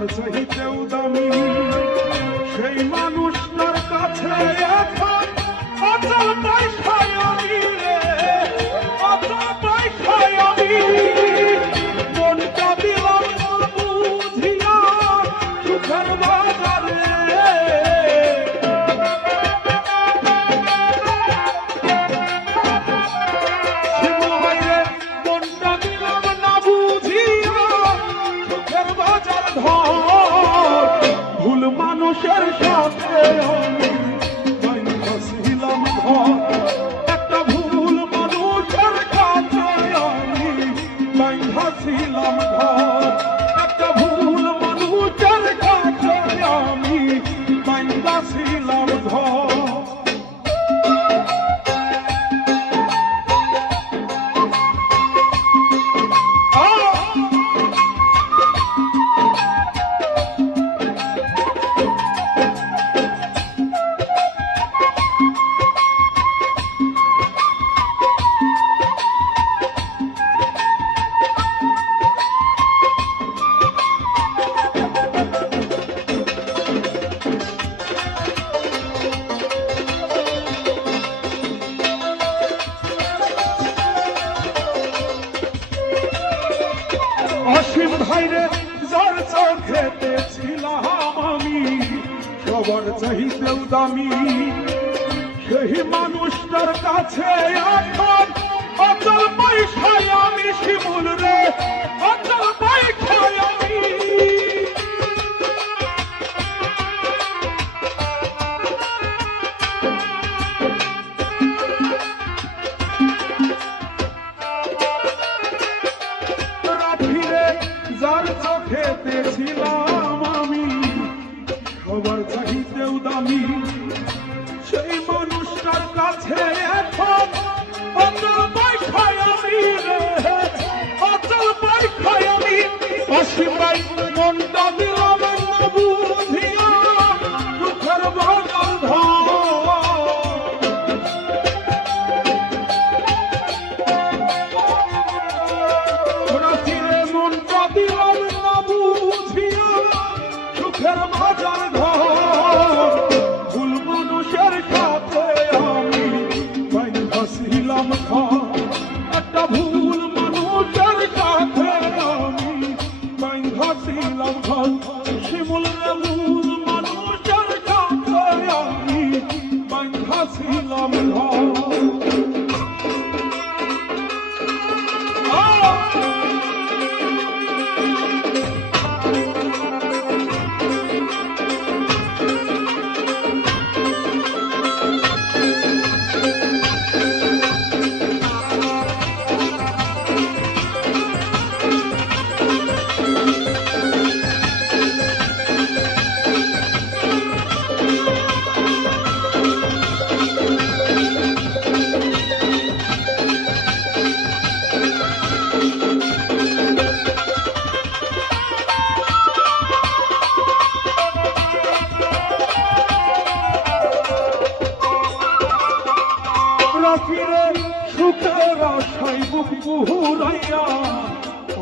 সবার চাইতেও দামি সেই মানুষটার কাছে এখন অচল পয়সায় আমি রে, অচল পয়সায় আমি মনটা দিলাম না বুঝিয়া সুখের বাজারে। ভুল মানুষের সাথে আমি ছিলাম ঘর, একটা ভুল মানুষের কাছে আমি ছিলাম ঘর, একটা ভুল মানুষের কাছে আমি ছিলাম ঘর। অসীম ভাইরে যার চোখেতে ছিলাম আমি সবার চাইতেও দামি সেই মানুষটার কাছে এখন অচল পয়সায় আমি শিমুল রে, অচল পয়সায় আমি। যার চোখেতে ছিলাম আমি সবার চাইতেও দামি সেই মানুষটার কাছে এখন অচল পয়সায় আমি রে, অচল পয়সায় আমি। অসীম ভাই মনটা দিলাম না বুঝিয়া দুঃখের বাজার দিলাম না বুঝিয়া সুখের বাজার ঘর। ভুল মানুষের সাথে আমি ছিলাম ঘর, একটা ভুল মানুষের সাথে আমি ছিলাম ঘর। শিমুল রে ভুল মানুষের সাথে আমি ছিলাম ঘর। ফিরে সুখের আশায় বুক পুরাইয়া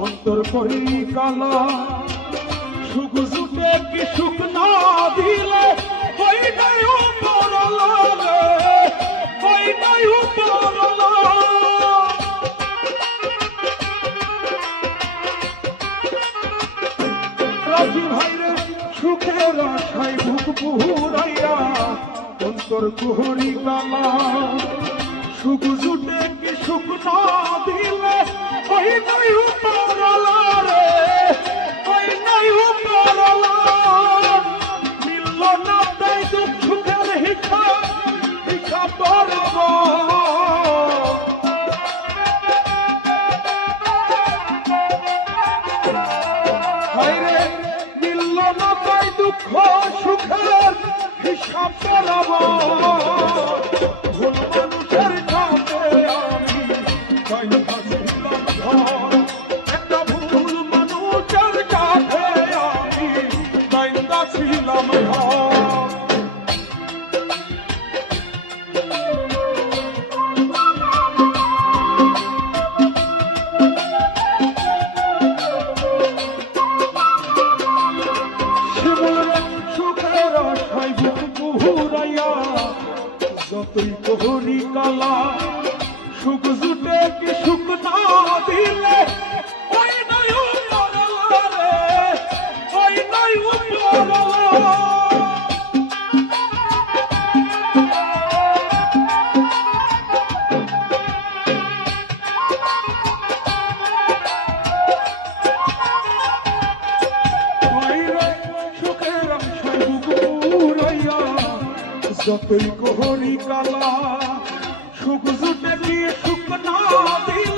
অন্তর করি কালা, সুখ জুটে কি সুখ না দিলে ওইটাই উপরলা রে, ওইটাই উপরলা। রাজি ভাইরে সুখের আশায় বুক পুরাইয়া অন্তর কুহরি কালা, সুখ জুটে কি সুখ না দিলে ওই নাই উপরলা রে, ওই নাই উপরলা। মিলল না তাই দুঃখ সুখের হিসাব, হিসাব বরাবর। হায়রে মিলল না তাই দুঃখ সুখের হিসাব বরাবর। ভুল মানুষের কাছে আমি ছিলাম ঘর, একটা ভুল মানুষের কাছে আমি ছিলাম ঘর। যতই কোহরি কালা সুখ জুটে কি সুখ না দিলে ওই নাই উপরওয়ালা রে, ওই নাই উপরওয়ালা। যতই কোহরি কালা সুখ জুটে কি সুখ না দিলে